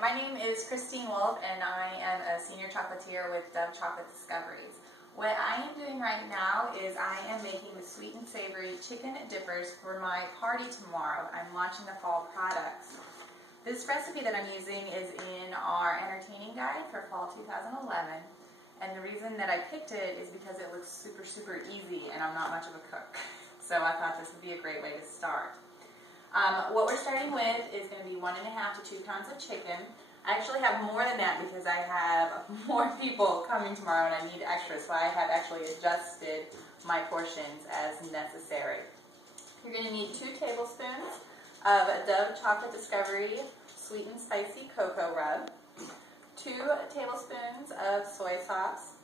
my name is Kristine Wolfe, and I am a senior chocolatier with Dove Chocolate Discoveries. What I am doing right now is I am making the sweet and savory chicken dippers for my party tomorrow. I'm launching the fall products. This recipe that I'm using is in our entertaining guide for fall 2011, and the reason that I picked it is because it looks super easy and I'm not much of a cook. So I thought this would be a great way to start. What we're starting with is going to be 1.5 to 2 pounds of chicken. I actually have more than that because I have more people coming tomorrow and I need extra, so I have actually adjusted my portions as necessary. You're going to need 2 tablespoons of Dove Chocolate Discovery Sweet and Spicy Cocoa Rub, 2 tablespoons of soy sauce,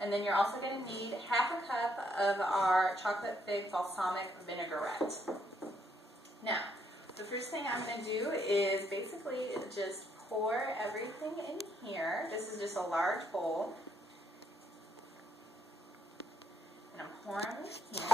and then you're also going to need 1/2 cup of our chocolate fig balsamic vinaigrette. Now, the first thing I'm going to do is basically just pour everything in here. This is just a large bowl. And I'm pouring this in.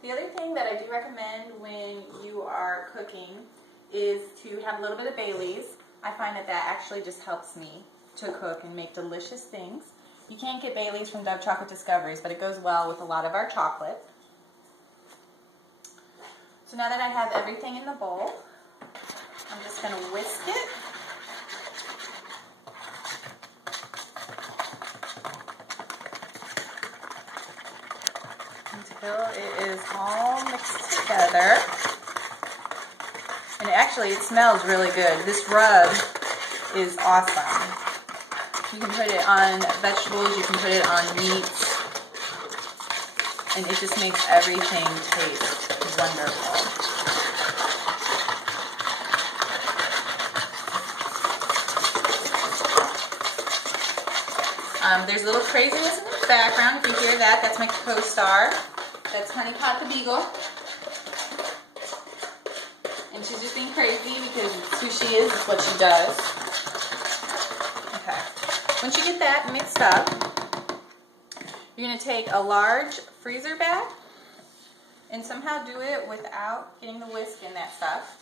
The other thing that I do recommend when you are cooking is to have a little bit of Bailey's. I find that that actually just helps me to cook and make delicious things. You can't get Bailey's from Dove Chocolate Discoveries, but it goes well with a lot of our chocolate. So now that I have everything in the bowl, I'm just going to whisk it. Until it is all mixed together. And it smells really good. This rub is awesome. You can put it on vegetables, you can put it on meats, and it just makes everything taste wonderful. There's a little craziness in the background. If you hear that, that's my co-star. That's Honey Pot the Beagle. And she's just being crazy because it's who she is, it's what she does. Okay. Once you get that mixed up, you're going to take a large freezer bag and somehow do it without getting the whisk in that stuff.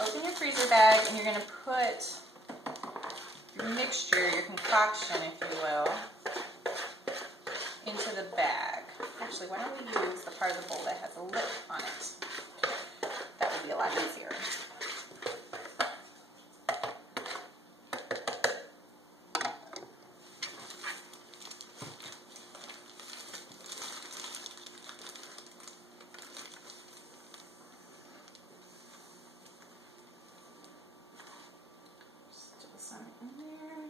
Open your freezer bag and you're going to put your mixture, your concoction, if you will, into the bag. Actually, why don't we use the part of the bowl that has a lip on it? That would be a lot easier. Some in there.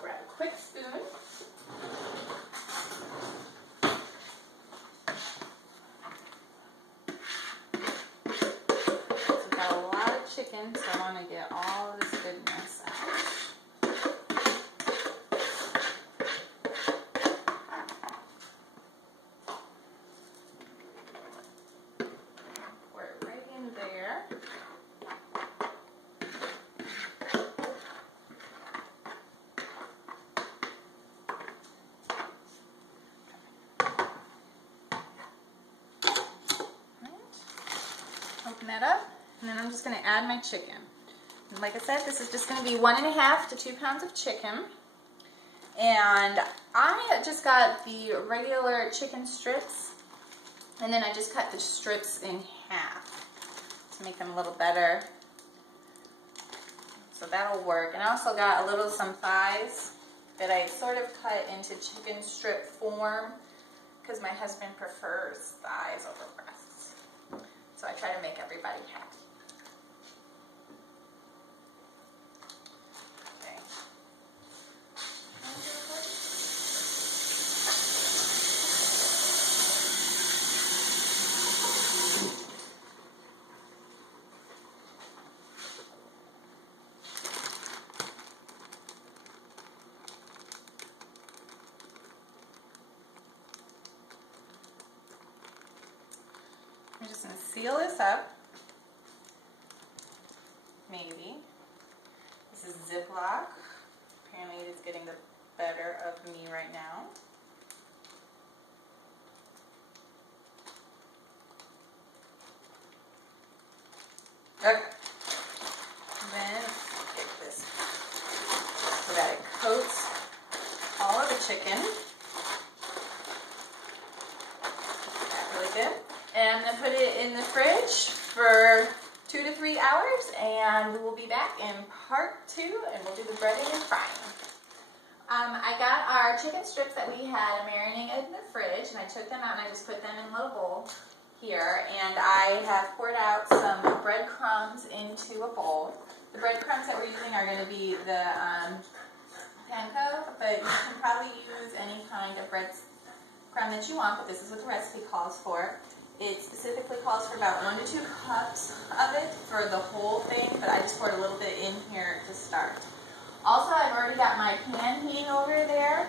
Grab a quick spoon. So we've got a lot of chicken, so I want to get all of this goodness out. Pour it right in there. Open that up, and then I'm just going to add my chicken. And like I said, this is just going to be 1.5 to 2 pounds of chicken. And I just got the regular chicken strips, and then I just cut the strips in half to make them a little better. So that'll work. And I also got some thighs that I sort of cut into chicken strip form because my husband prefers thighs over breasts. So I try to make everybody happy. Okay. I'm just going to seal this up. Maybe. This is Ziploc. Apparently it is getting the better of me right now. Okay. And chicken, and I'm going to put it in the fridge for 2 to 3 hours, and we will be back in part 2, and we'll do the breading and frying. I got our chicken strips that we had marinating in the fridge, and I took them out and I just put them in a little bowl here, and I have poured out some breadcrumbs into a bowl. The breadcrumbs that we're using are going to be the panko, but you can probably use any kind of breadcrumb that you want, but this is what the recipe calls for. It specifically calls for about 1 to 2 cups of it for the whole thing, but I just poured a little bit in here to start. Also, I've already got my pan heating over there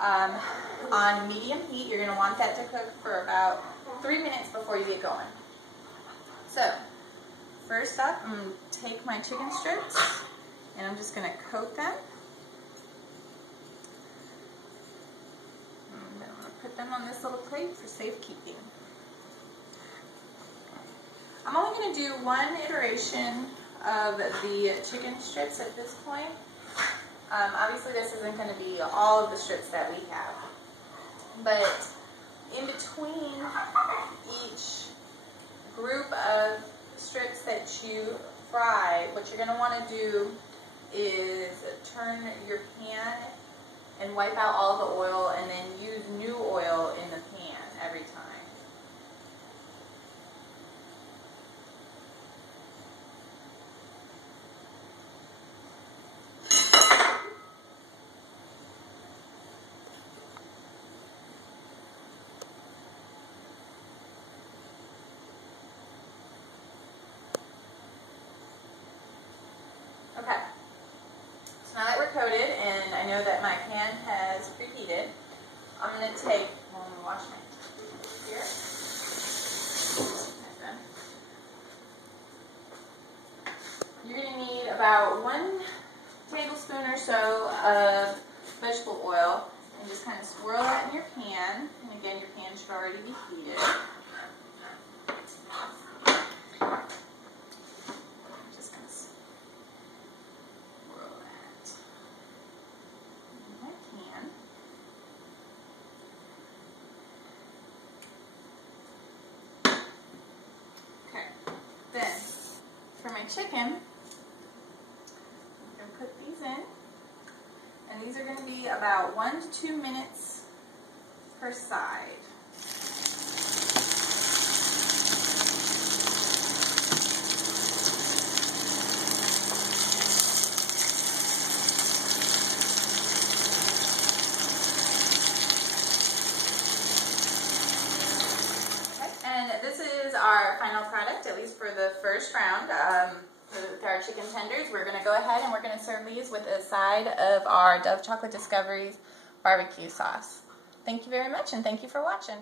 on medium heat. You're going to want that to cook for about 3 minutes before you get going. So, first up, I'm going to take my chicken strips and I'm just going to coat them. And then I'm going to put them on this little plate for safekeeping. I'm only going to do 1 iteration of the chicken strips at this point. Obviously this isn't going to be all of the strips that we have, but in between each group of strips that you fry, what you're going to want to do is turn your pan and wipe out all the oil, and then use new oil in the pan every time. Okay, so now that we're coated, and I know that my pan has preheated, I'm going to take, well, I'm going to wash my here. You're going to need about 1 tablespoon or so of vegetable oil, and just kind of swirl that in your pan, and again, your pan should already be heated. Then, for my chicken, I'm going to put these in, and these are going to be about 1 to 2 minutes per side. And this is our final product, at least for the first round. With our chicken tenders, we're going to go ahead and we're going to serve these with a side of our Dove Chocolate Discoveries barbecue sauce. Thank you very much, and thank you for watching.